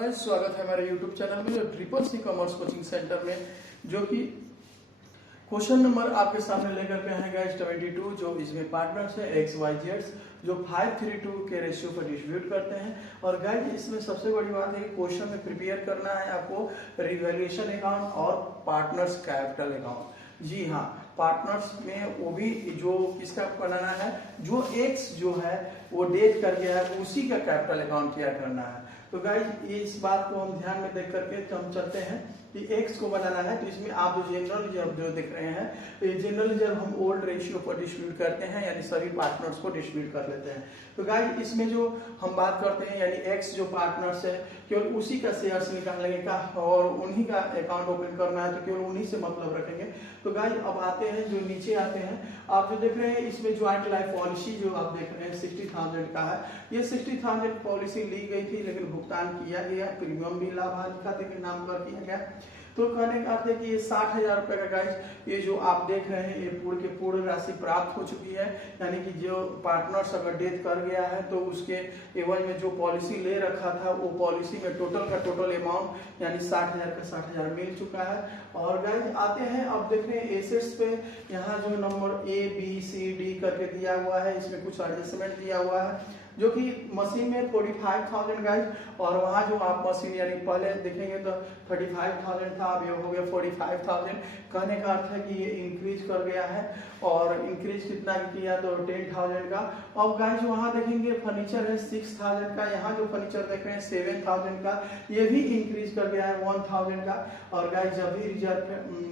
Guys, स्वागत है हमारे YouTube चैनल में जो triple C commerce coaching centre में, जो कि क्वेश्चन नंबर आपके सामने लेकर के हैं गाइस 22, जो इसमें पार्टनर्स है एक्स वाई जेड्स जो 5:3:2 के रेशियो पर डिस्ट्रीब्यूट करते हैं। और गाइस इसमें सबसे बड़ी बात है कि क्वेश्चन में प्रिपेयर करना है आपको रिवैल्यूएशन अकाउंट और पार्टनर्स कैपिटल अकाउंट। जी हाँ, पार्टनर्स में वो भी जो किसका बनाना है, जो एक्स जो है वो डेट कर गया है उसी का कैपिटल अकाउंट तैयार करना है। तो गाइस ये इस बात को हम ध्यान में देख करके हम चलते हैं कि एक्स को बनाना है। तो इसमें आप जो जनरल रिजर्व जो देख रहे हैं, तो ये जनरल रिजर्व हम ओल्ड रेशियो पर डिस्ट्रीब्यूट करते हैं, यानी सभी पार्टनर्स को डिस्ट्रीब्यूट कर लेते हैं। तो गाइस इसमें जो हम बात करते हैं यानी एक्स जो पार्टनर्स है केवल उसी का शेयर्स निकालने का और उन्हीं का अकाउंट ओपन करना है, तो केवल उन्हीं से मतलब रखेंगे। तो गाइस अब आते हैं जो नीचे आते हैं, आप जो देख रहे हैं इसमें ज्वाइंट लाइफ पॉलिसी जो आप देख रहे हैं 60,000 का है। ये 60,000 पॉलिसी ली गई थी, लेकिन भुगतान किया गया, प्रीमियम भी लाभार्थी खाते के नाम पर किया गया। तो कहने का अर्थ है कि ये 60,000 रुपए का गाइस ये जो आप देख रहे हैं ये पूर्ण के पूर्ण राशि प्राप्त हो चुकी है। यानी कि जो पार्टनर्स अगर डेथ कर गया है तो उसके एवज में जो पॉलिसी ले रखा था वो पॉलिसी में टोटल का टोटल अमाउंट यानी 60,000 का 60,000 मिल चुका है। और गाइस आते हैं, अब देख रहे हैं एसेट्स पे, यहाँ जो नंबर ABCD करके दिया हुआ है, इसमें कुछ एडजस्टमेंट दिया हुआ है जो कि मशीन में 45,000 गाइस, और वहाँ जो आप मशीन यानी पहले देखेंगे तो 35,000 था, अब ये हो गया 45,000। कहने का अर्थ है कि ये इंक्रीज कर गया है। और इंक्रीज कितना किया तो 10,000 का। अब गाइस वहाँ देखेंगे फर्नीचर है 6,000 का, यहाँ जो फर्नीचर देख रहे हैं 7,000 का, ये भी इंक्रीज कर गया है 1,000 का। और गाइस जब भी रिजर्व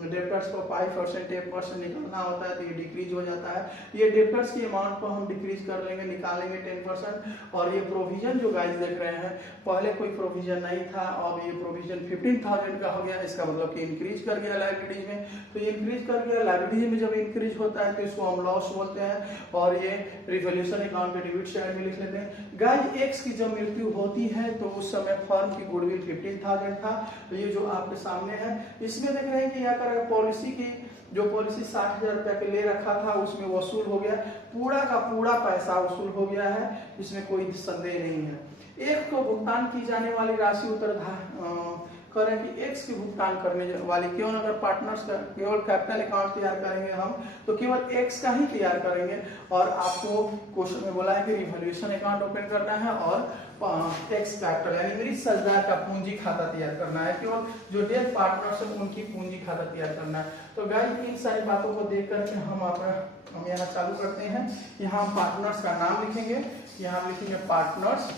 डेप्टर्स को 5% 10% निकालना होता है तो ये डिक्रीज हो जाता है। ये डेप्टर्स की अमाउंट को हम डिक्रीज कर लेंगे, निकालेंगे 10%। और ये प्रोविजन जो गाइस देख रहे हैं, पहले कोई प्रोविजन नहीं था, अब ये प्रोविजन 15,000 का हो गया। इसका मतलब कि इंक्रीज कर गया लायबिलिटीज में। तो ये इंक्रीज कर गया लायबिलिटीज में, जब इंक्रीज होता है तो इसको हम लॉस बोलते हैं, और ये रिवैल्यूएशन अकाउंट के डेबिट साइड में लिख लेते हैं। गाइस एक्स की जब मृत्यु होती है तो उस समय फर्म की गुडविल 15,000 था। तो ये जो आपके सामने है, इसमें देख रहे हैं कि यहाँ पॉलिसी की जो पॉलिसी 60,000 रुपया के ले रखा था उसमें वसूल हो गया, पूरा का पूरा पैसा वसूल हो गया है, इसमें कोई संदेह नहीं है। एक को भुगतान की जाने वाली राशि उत्तराधार करें कि एक्स की भुगतान करने वाली, केवल अगर पार्टनर्स का केवल कैपिटल अकाउंट तैयार करेंगे हम तो केवल एक्स का ही तैयार करेंगे। और आपको क्वेश्चन में बोला है कि रिवैल्यूएशन अकाउंट ओपन करना है और एक्स कैपिटल यानी मेरी सजदार का पूंजी खाता तैयार करना है, केवल जो डेथ पार्टनर्स है उनकी पूंजी खाता तैयार करना है। तो गाइस इन सारी बातों को देख करके हम यहाँ चालू करते हैं। यहाँ हम पार्टनर्स का नाम लिखेंगे, यहाँ हम लिखेंगे पार्टनर्स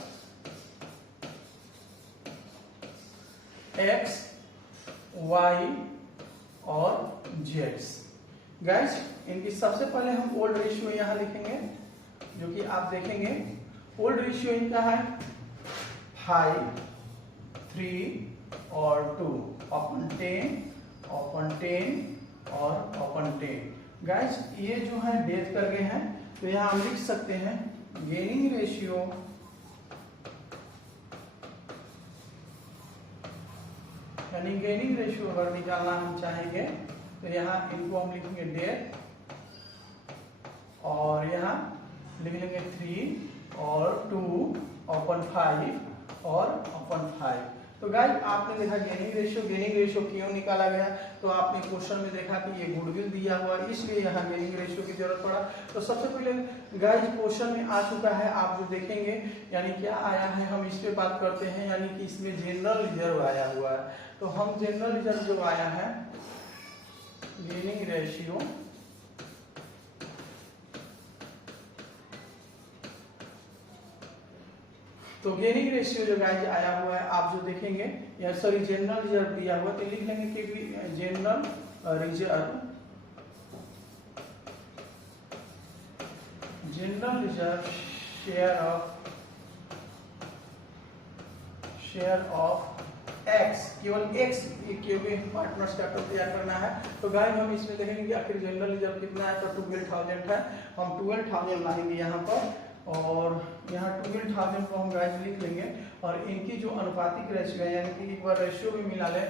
एक्स वाई और जेड्स। गाइस इनकी सबसे पहले हम ओल्ड रेशियो यहाँ लिखेंगे, जो कि आप देखेंगे ओल्ड रेशियो इनका है 5, 3 और 2 अपन 10 और अपन 10। गाइस ये जो है डेथ कर गए हैं, तो यहाँ हम लिख सकते हैं गेनिंग रेशियो यानी गेनिंग रेशियो अगर निकालना हम चाहेंगे तो यहाँ इनको हम लिखेंगे डेथ, और यहाँ लिख लेंगे 3 और 2 अपन 5 और अपन 5। तो गाइस आपने देखा गेनिंग रेशियो क्यों निकाला गया, तो आपने क्वेश्चन में देखा कि ये गुडविल दिया हुआ है, इसलिए यहाँ गेनिंग रेशियो की जरूरत पड़ा। तो सबसे पहले गाइस क्वेश्चन में आ चुका है, आप जो देखेंगे यानी क्या आया है, हम इस पे बात करते हैं। यानी कि इसमें जनरल रिजर्व आया हुआ है, तो हम जनरल रिजर्व जो आया है गेनिंग रेशियो तो गेनिंग रेशियो जो गाइस आया हुआ है, आप जो देखेंगे या सॉरी जनरल रिजर्व दिया हुआ, तो लिख लेंगे कि general reserve share of x, केवल एक्स क्योंकि पार्टनर्स कैपिटल तैयार करना है। तो गाइस हम इसमें देखेंगे कि आखिर जनरल रिजर्व कितना है, तो 12,000 है। हम 12,000 लाएंगे यहाँ पर, और यहाँ 12,000 को हम गाइस लिख लेंगे। और इनकी जो अनुपातिक रेशियो है, यानी कि एक बार रेशियो भी मिला ले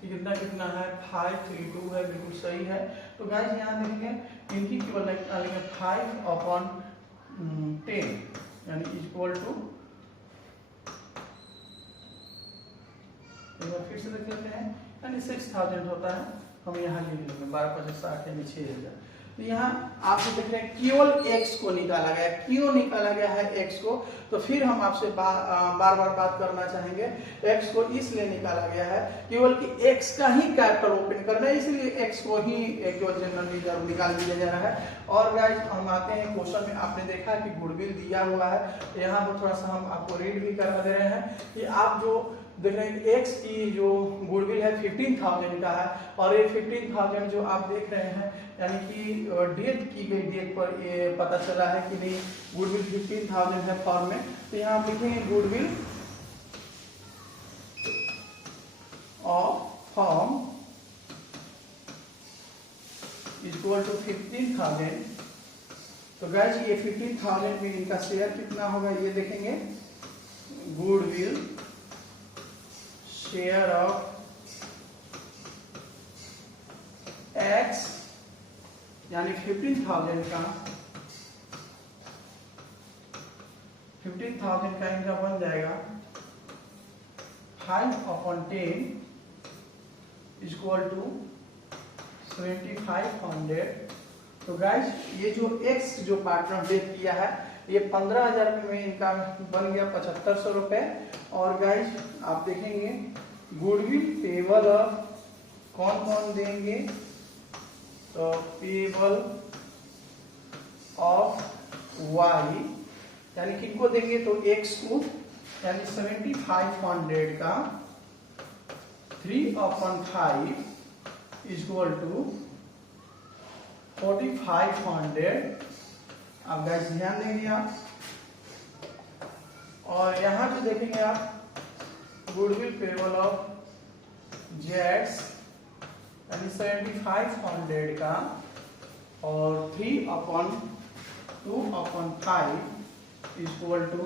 कि कितना कितना है 5:2 है, बिल्कुल सही है। तो गाइस यहाँ देखेंगे इनकी केवल निकालेंगे 5/10 यानी इक्वल टू एक बार फिर से देख लेते हैं, यानी 6000 होता है, हम यहाँ लिख लेंगे 12×5=60 यानी 6000। तो यहाँ आप देख रहे हैं केवल x को निकाला गया। क्यों निकाला गया है x को, तो फिर हम आपसे बार बार बात करना चाहेंगे। x को इसलिए निकाला गया है केवल कि x का ही कैपिटल ओपन करना है, इसलिए x को ही केवल जनरल रिजर्व निकाल दिया जा रहा है। और गाइस हम आते हैं क्वेश्चन में, आपने देखा कि गुडविल दिया हुआ है, यहाँ पर थोड़ा सा हम आपको रीड भी करा दे रहे हैं कि आप जो देख रहे हैं एक्स की जो गुडविल है 15,000 का है, और ये 15,000 जो आप देख रहे हैं यानी कि डेट की गई डेट पर ये पता चला है कि नहीं गुडविल 15,000 है फॉर्म में। तो यहाँ आप लिखेंगे goodwill of form equal to 15,000। तो गाइस ये 15,000 में इनका शेयर कितना होगा ये देखेंगे, गुडविल शेयर ऑफ x यानी 15,000 का इनका बन जाएगा 5/10 इक्वल टू 7500। तो गाइस ये जो x जो पार्टनर डेट किया है ये 15,000 में इनका बन गया 7500 रुपए। और गाइस आप देखेंगे गुडविल पेबल ऑफ कौन कौन देंगे, तो पेबल ऑफ y यानी किनको देंगे, तो x को, यानी 7500 का 3/5 इक्वल टू 4500। अब गाइस ध्यान देंगे आप, और यहाँ पे देखेंगे आप गुडविल पेबल ऑफ जेट्स यानी 7500 का और 3/2/5 इक्वल टू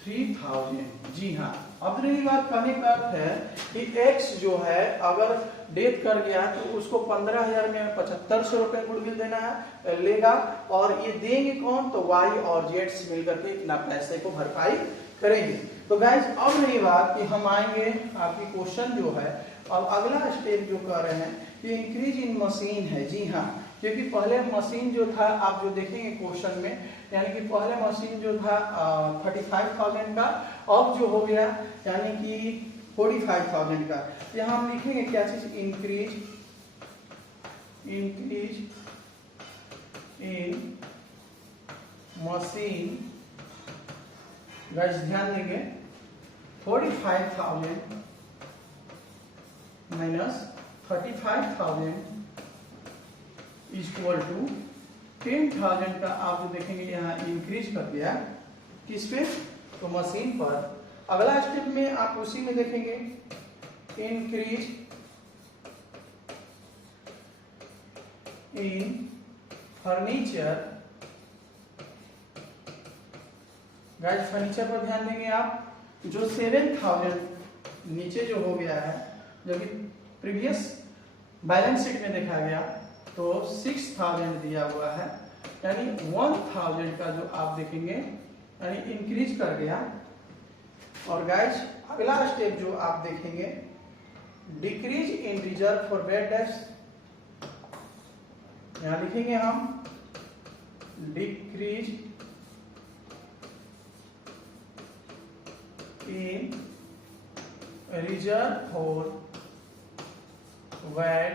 3000। जी हाँ, अब रही बात कहने का अर्थ है कि x जो है अगर डेथ कर गया तो उसको 15,000 में 7500 रुपए गुडविल देना है लेगा, और ये देंगे कौन, तो y और z मिलकर के इतना पैसे को भरपाई करेंगे। तो गाइस अब रही बात कि हम आएंगे आपकी क्वेश्चन जो है, अब अगला स्टेप जो कर रहे हैं ये इंक्रीज इन मशीन है। जी हाँ, क्योंकि पहले मशीन जो था आप जो देखेंगे क्वेश्चन में, यानी कि पहले मशीन जो था 35,000 का, अब जो हो गया यानी कि 45,000 का। यहाँ हम लिखेंगे क्या चीज, इंक्रीज इन मशीन। गाइस ध्यान देंगे 45,000 माइनस 35,000 इक्वल टू 10,000 का आप जो देखेंगे यहाँ इंक्रीज कर दिया किस पे, तो मशीन पर। अगला स्टेप में आप उसी में देखेंगे increase in furniture. Guys furniture पर ध्यान देंगे आप, जो 7,000 नीचे जो हो गया है, जो कि प्रीवियस बैलेंस शीट में देखा गया, तो 6,000 दिया हुआ है, यानी 1,000 का जो आप देखेंगे यानी इंक्रीज कर गया। और गाइस अगला स्टेप जो आप देखेंगे decrease in reserve for bad debts. यहां लिखेंगे हम decrease in reserve for bad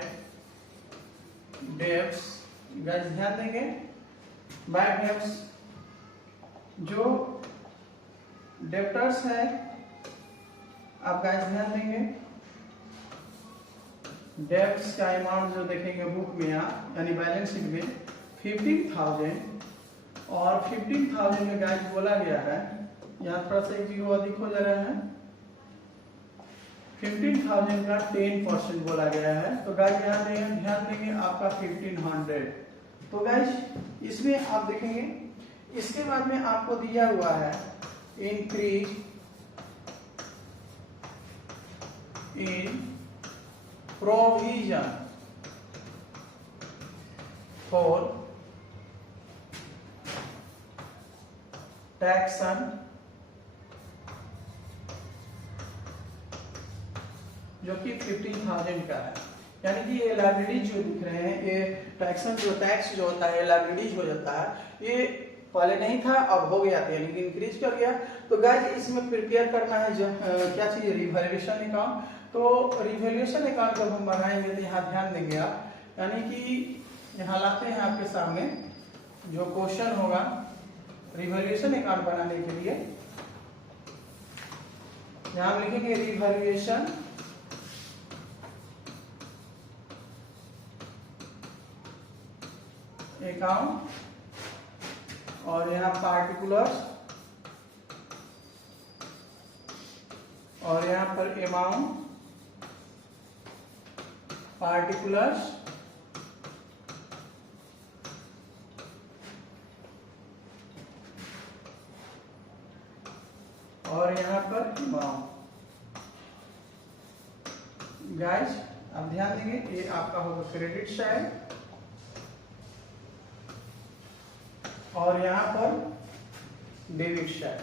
debts. Guys ध्यान देंगे बैड डेट्स जो डेप्टर्स है, आप गाइस ध्यान देंगे डेप्ट्स का अमाउंट जो देखेंगे बुक में यानी बैलेंस शीट में 15,000, और 15,000 में गाइस बोला गया है, यहाँ थोड़ा सा एक जीरो अधिक हो जा रहा है, 15,000 का 10% बोला गया है। तो गाइस ध्यान देंगे आपका 1500। तो गाइस इसमें आप देखेंगे इसके बाद में आपको दिया हुआ है increase in provision for taxon जो कि 15,000 का है। यानी कि ये लाइबिलिटीज जो दिख रहे हैं, ये टैक्सन जो टैक्स जो होता है लाइबिलिटीज हो जाता है, ये पहले नहीं था अब हो गया था, यानी कि इंक्रीज कर गया। तो गाइस इसमें प्रिपेयर करना है जो क्या चीज, रिवैल्यूएशन अकाउंट। तो रिवैल्यूएशन अकाउंट जब हम बनाएंगे तो यहाँ ध्यान देंगे आप, यानी कि यहाँ लाते हैं आपके सामने जो क्वेश्चन होगा रिवैल्यूएशन अकाउंट बनाने के लिए, यहाँ हम लिखेंगे रिवैल्यूएशन अकाउंट और यहाँ पार्टिकुलर्स और यहाँ पर अमाउंट पार्टिकुलर्स और यहाँ पर अमाउंट। गाइस आप ध्यान देंगे, ये आपका होगा क्रेडिट साइड और यहाँ पर डेबिट साइड।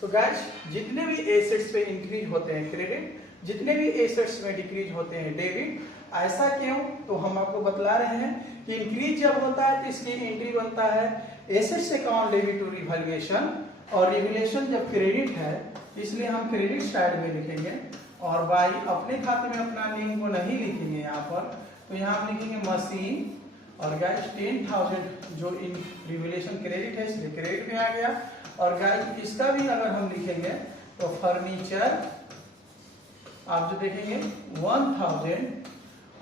तो गाइस जितने भी एसेट्स पे इंक्रीज होते हैं क्रेडिट, जितने भी एसेट्स में डिक्रीज होते हैं डेबिट। ऐसा क्यों, तो हम आपको बतला रहे हैं कि इंक्रीज जब होता है तो इसकी एंट्री बनता है assets account debit to revaluation, और रिवैल्यूएशन जब क्रेडिट है इसलिए हम क्रेडिट साइड में लिखेंगे। और बाई अपने खाते में अपना नेम को नहीं लिखेंगे यहाँ पर, तो यहाँ हम लिखेंगे मशीन। और गाइस 10,000 जो इन रिवैल्यूएशन क्रेडिट है इसलिए क्रेडिट में आ गया। और गाइस इसका भी अगर हम लिखेंगे तो फर्नीचर आप जो देखेंगे 1000।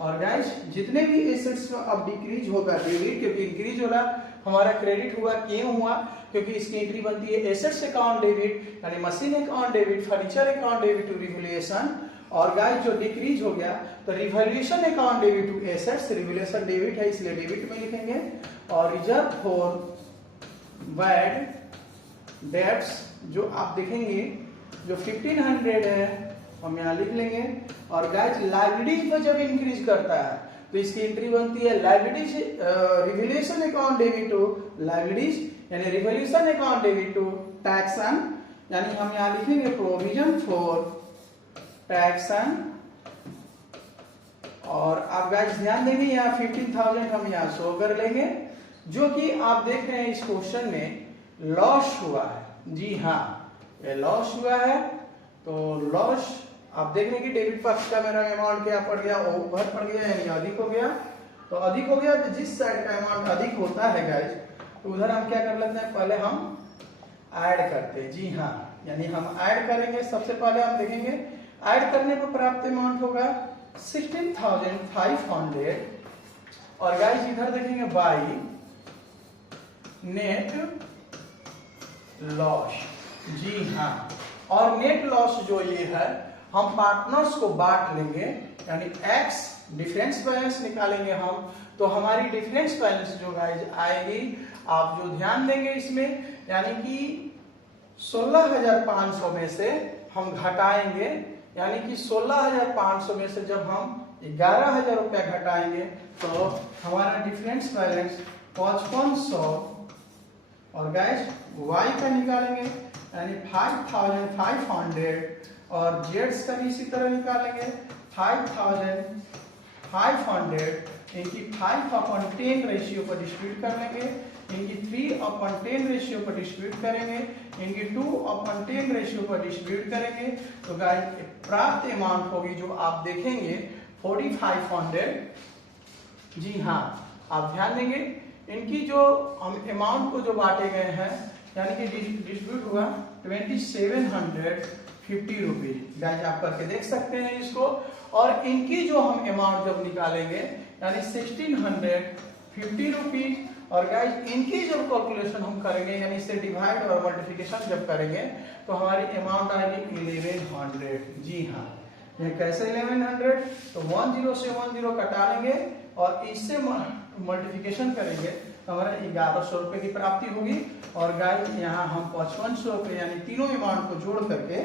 और गाइस जितने भी एसेट्स में अब डिक्रीज होगा डेबिट, क्योंकि इंक्रीज होगा हमारा क्रेडिट हुआ, क्यों हुआ, क्योंकि इसकी एंट्री बनती है एसेट्स अकाउंट डेबिट, यानी machine account debit, furniture account debit to revaluation. और गाइस जो डिक्रीज हो गया तो revaluation account debit to assets, revaluation debit है इसलिए डेबिट में लिखेंगे। और रिजर्व फॉर बैड डेब्ट्स जो आप देखेंगे जो 1500 है हम यहाँ लिख लेंगे। और गाइस लायबिलिटीज पर जब इंक्रीज करता है तो इसकी एंट्री बनती है liabilities revaluation account debit to liabilities, यानी रिवैल्यूएशन अकाउंट डेबिट टू टैक्सन, यानी हम यहाँ लिखेंगे प्रोविजन फॉर टैक्सन। और आप गाइस ध्यान देंगे यहाँ 15,000 हम यहाँ शो कर लेंगे, जो कि आप देख रहे हैं इस क्वेश्चन में लॉस हुआ है। जी हाँ, ये लॉस हुआ है। तो लॉस आप देख रहे हैं कि डेबिट पक्ष का मेरा अमाउंट क्या पड़ गया, ओवर पड़ गया, यानी अधिक हो गया। तो अधिक हो गया तो जिस साइड का अमाउंट अधिक होता है गाइस, तो उधर हम क्या कर लेते हैं, पहले हम ऐड करते हैं। जी हाँ, यानी हम ऐड करेंगे। सबसे पहले हम देखेंगे ऐड करने पर प्राप्त अमाउंट होगा 16,500। और गाइस इधर देखेंगे बाई नेट लॉस। जी हाँ, और नेट लॉस जो ये है हम पार्टनर्स को बांट लेंगे, यानी एक्स डिफरेंस बैलेंस निकालेंगे हम। तो हमारी डिफरेंस बैलेंस जो गाइस आएगी, आप जो ध्यान देंगे इसमें, यानी कि 16,500 में से हम घटाएंगे, यानी कि 16,500 में से जब हम 11,000 रुपया घटाएंगे तो हमारा डिफरेंस बैलेंस 5500। और गाइस वाई का निकालेंगे यानी 5,500। और जेड्स का भी इसी तरह निकालेंगे 5,500 इनकी 5/10 रेशियो पर डिस्ट्रीब्यूट कर लेंगे, इनकी 3/10 रेशियो पर डिस्ट्रीब्यूट करेंगे, इनकी 2/10 रेशियो पर डिस्ट्रीब्यूट करेंगे। तो गाइस प्राप्त अमाउंट होगी जो आप देखेंगे 4,500। जी हाँ, आप ध्यान देंगे इनकी जो हम अमाउंट को जो बांटे गए हैं, यानी कि डिस्ट्रीब्यूट हुआ 2,750 रुपीज। गाइस आप करके देख सकते हैं इसको। और इनकी जो हम अमाउंट जब निकालेंगे यानी 1,650 रुपीज। और गाइस इनकी जब कैलकुलेशन हम करेंगे यानी इससे डिवाइड और मल्टीप्लिकेशन जब करेंगे तो हमारी अमाउंट आएगी 1,100। जी हाँ, ये कैसे 1,100, तो 10 से 10 कटा लेंगे और इससे मल्टीप्लिकेशन करेंगे तो हमारा 1,100 रुपए की प्राप्ति होगी। और गाइस यहाँ हम 5500 रुपए यानी तीनों अमाउंट को जोड़ करके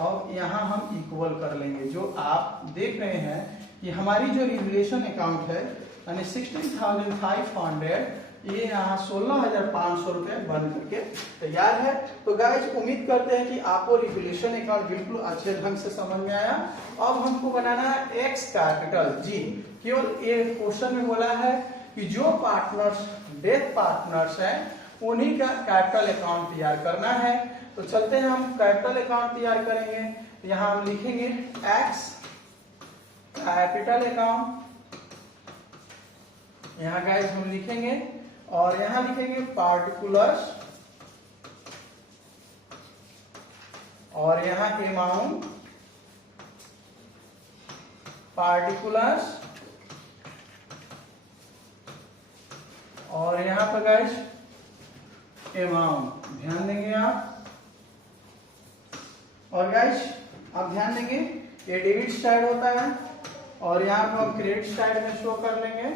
और यहाँ हम इक्वल कर लेंगे। जो आप देख रहे हैं कि हमारी जो रिवैल्यूएशन अकाउंट है यानी 16,500 ये यहाँ 16,500 रुपए बन करके तैयार है। तो गाइज उम्मीद करते हैं कि आपको रिवोल्यूशन अकाउंट बिल्कुल अच्छे ढंग से समझ में आया। अब हमको बनाना है एक्स कैपिटल। जी, केवल ये क्वेश्चन में बोला है कि जो पार्टनर्स डेथ पार्टनर्स हैं उन्हीं का कैपिटल अकाउंट तैयार करना है। तो चलते हैं हम कैपिटल अकाउंट तैयार करेंगे। यहाँ हम लिखेंगे एक्स कैपिटल अकाउंट, यहाँ गाइस हम लिखेंगे और यहाँ लिखेंगे पार्टिकुलर्स और यहाँ अमाउंट पार्टिकुलर्स और यहाँ पर गाइस अमाउंट ध्यान देंगे आप। और गाइस आप ध्यान देंगे ये डेबिट साइड होता है और यहाँ पर हम क्रेडिट साइड में शो कर लेंगे।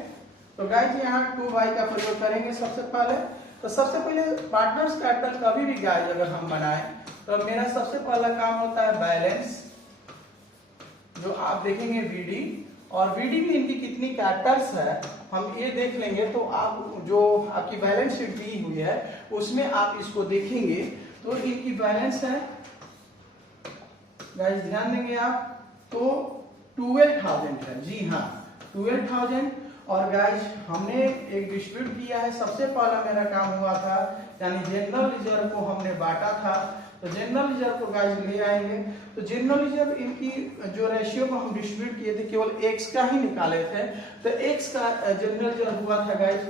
तो गाइस यहाँ 2y का प्रयोग करेंगे सबसे पहले। तो सबसे पहले पार्टनर्स कैपिटल कभी भी गाइस अगर हम बनाएं तो मेरा सबसे पहला काम होता है बैलेंस, जो आप देखेंगे बीडी, और बीडी में इनकी कितनी कैपिटल्स है हम ये देख लेंगे। तो आप जो आपकी बैलेंस शीट दी हुई है उसमें आप इसको देखेंगे तो इनकी बैलेंस है गाइस ध्यान देंगे आप, तो 12,000 है। जी हाँ 12,000। और गाइस हमने एक डिस्ट्रीब्यूट किया है। सबसे पहला मेरा काम हुआ था यानी जनरल रिजर्व को हमने बांटा था। तो जनरल रिजर्व को गाइस ले आएंगे। तो जनरल रिजर्व इनकी जो रेशियो को हम डिस्ट्रीब्यूट किए थे केवल एक्स का ही निकाले थे। तो एक्स का जनरल रिजर्व हुआ था गाइस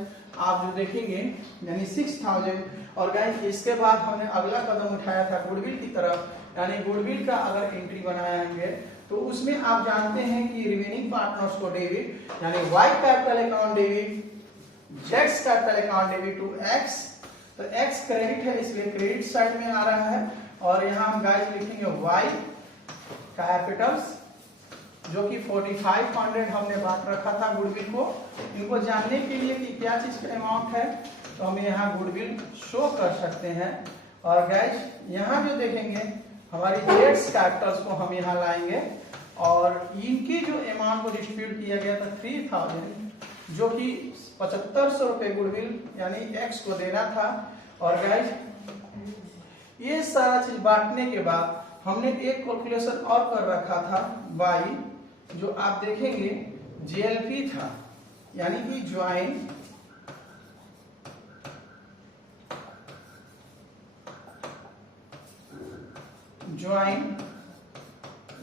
आप जो देखेंगे यानी 6,000। और गाइस इसके बाद हमने अगला कदम उठाया था गुडविल की तरफ, यानी गुडविल का अगर एंट्री बनाएंगे तो उसमें आप जानते हैं कि रिमेनिंग पार्टनर्स को डेबिट यानी वाई कैपिटल अकाउंट डेबिट, जेड्स capital account debit to X. तो एक्स क्रेडिट है इसलिए क्रेडिट साइड में आ रहा है। और यहाँ हम गाइस लिखेंगे वाई कैपिटल्स जो कि 4,500 हमने बांट रखा था गुडविल को। इनको जानने के लिए कि क्या चीज का अमाउंट है तो हम यहाँ गुडविल शो कर सकते हैं। और गाइस यहाँ जो देखेंगे हमारी जेड्स कैपिटल्स को हम यहाँ लाएंगे और इनकी जो अमाउंट को डिस्ट्रीब्यूट किया गया था 3,000 जो कि 7,500 रुपए गुडविल यानी एक्स को देना था। और गाइस ये सारा चीज बांटने के बाद हमने एक कैलकुलेशन और कर रखा था वाई, जो आप देखेंगे जेएलपी था यानी कि ज्वाइंट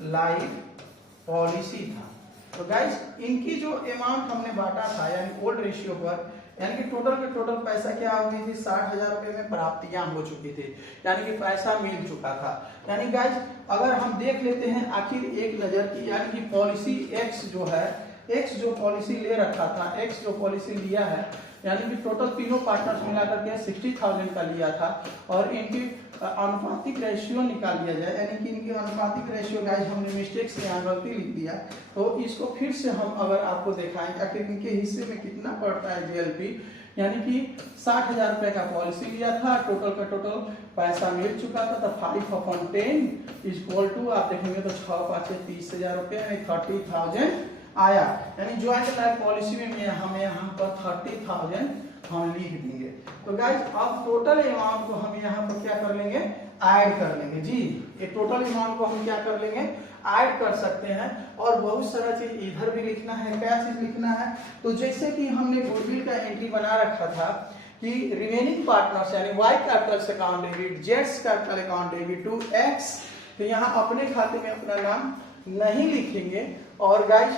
लाइफ पॉलिसी था। तो गाइस इनकी जो अमाउंट हमने बांटा था यानी ओल्ड रेशियो पर, यानी कि टोटल के टोटल पैसा क्या हो गई थी 60,000 रुपए में प्राप्तियां हो चुकी थी, यानी कि पैसा मिल चुका था। यानी गाइस अगर हम देख लेते हैं आखिर एक नजर की, यानी कि पॉलिसी एक्स जो है, एक्स जो पॉलिसी ले रखा था, एक्स जो पॉलिसी लिया है यानी कि टोटल तीनों पार्टनर्स मिलाकर के 60,000 का लिया था। और इनकी अनुपातिक रेशियो निकाल लिया जाए, यानी कि इनकी अनुपातिक रेशियो गाइस हमने मिस्टेक से यहाँ गलती लिख दिया। तो इसको फिर से हम अगर आपको दिखाएं आखिर इनके हिस्से में कितना पड़ता है जेएलपी, यानी कि 60,000 रुपए का पॉलिसी लिया था, टोटल का टोटल पैसा मिल चुका था। तो 5/10 इक्वल टू आप देखेंगे तो 6×5 = 30,000 रुपए में 30,000 आया। यानी ज्वाइंट लाइफ पॉलिसी में हमें यहाँ पर 30,000 हम लिख देंगे। तो गाइस अब टोटल अमाउंट को हम यहाँ पर क्या कर लेंगे, ऐड कर लेंगे। जी ये टोटल अमाउंट को हम क्या कर लेंगे, ऐड कर सकते हैं। और बहुत सारा चीज इधर भी लिखना है। क्या चीज लिखना है, तो जैसे कि हमने गुडविल का एंट्री बना रखा था कि रिमेनिंग पार्टनर्स यानी वाई कैपिटल अकाउंट डेबिट, जेड्स capital account debit to X. तो यहाँ अपने खाते में अपना नाम नहीं लिखेंगे। और गाइस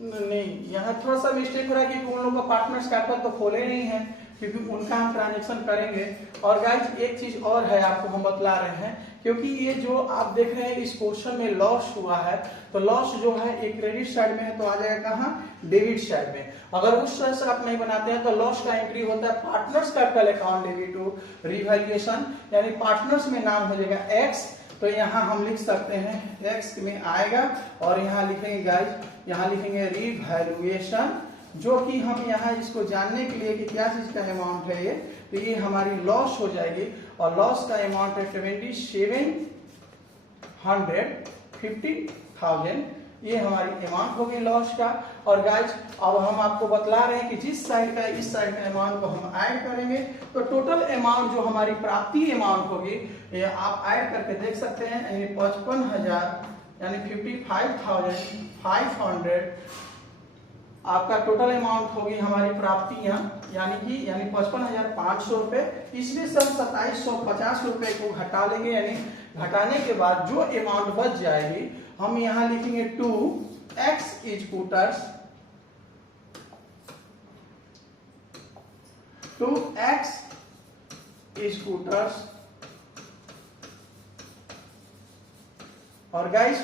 नहीं, यहाँ थोड़ा सा मिस्टेक हो रहा है कि उन लोगों का पार्टनर्स कैपिटल तो खोले नहीं है क्योंकि उनका हम ट्रांजेक्शन करेंगे। और गाइस एक चीज और है आपको हम बतला रहे हैं, क्योंकि ये जो आप देख रहे हैं इस पोर्शन में लॉस हुआ है, तो लॉस जो है एक क्रेडिट साइड में है तो आ जाएगा कहाँ, डेबिट साइड में। अगर उस तरह से आप नहीं बनाते हैं तो लॉस का एंट्री होता है partners capital account debit to revaluation, यानी पार्टनर्स में नाम हो जाएगा एक्स। तो यहाँ हम लिख सकते हैं एक्स में आएगा और यहाँ लिखेंगे गाइस, यहाँ लिखेंगे रिवैल्यूएशन, जो कि हम यहाँ इसको जानने के लिए कि क्या चीज का अमाउंट है ये, तो ये हमारी लॉस हो जाएगी। और लॉस का अमाउंट है 27,50,000 ये हमारी अमाउंट होगी लॉस का। और गाइज अब हम आपको बतला रहे हैं कि जिस साइड का इस साइड का अमाउंट को हम ऐड करेंगे तो टोटल अमाउंट जो हमारी प्राप्ति अमाउंट होगी ये आप ऐड करके देख सकते हैं, यानी 55,000 यानी 55,500 आपका टोटल अमाउंट होगी हमारी प्राप्तियां, यानी 55,500 रुपए। इसमें से हम 2,750 रुपए को घटा लेंगे, यानी घटाने के बाद जो अमाउंट बच जाएगी हम यहां लिखेंगे 2x स्कूटर्स, 2x स्कूटर्स। और गाइस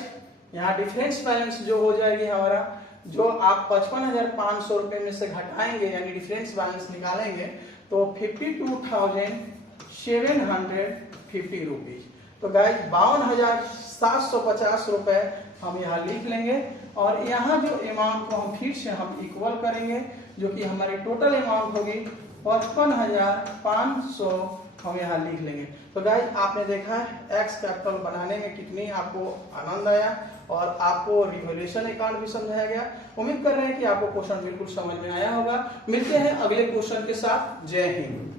यहाँ डिफरेंस बैलेंस जो हो जाएगी हमारा, जो आप 55,500 रुपए में से घटाएंगे यानी डिफरेंस बैलेंस निकालेंगे तो 52,750 रुपीज। तो गाइस 52,750 रुपए हम यहाँ लिख लेंगे। और यहाँ जो अमाउंट को हम फिर से हम इक्वल करेंगे, जो कि हमारी टोटल अमाउंट होगी 55,500 हम यहाँ लिख लेंगे। तो गाइस आपने देखा है एक्स कैपिटल बनाने में कितनी आपको आनंद आया और आपको रिवोल्यूशन अकाउंट भी समझाया गया। उम्मीद कर रहे हैं कि आपको क्वेश्चन बिल्कुल समझ में आया होगा। मिलते हैं अगले क्वेश्चन के साथ। जय हिंद।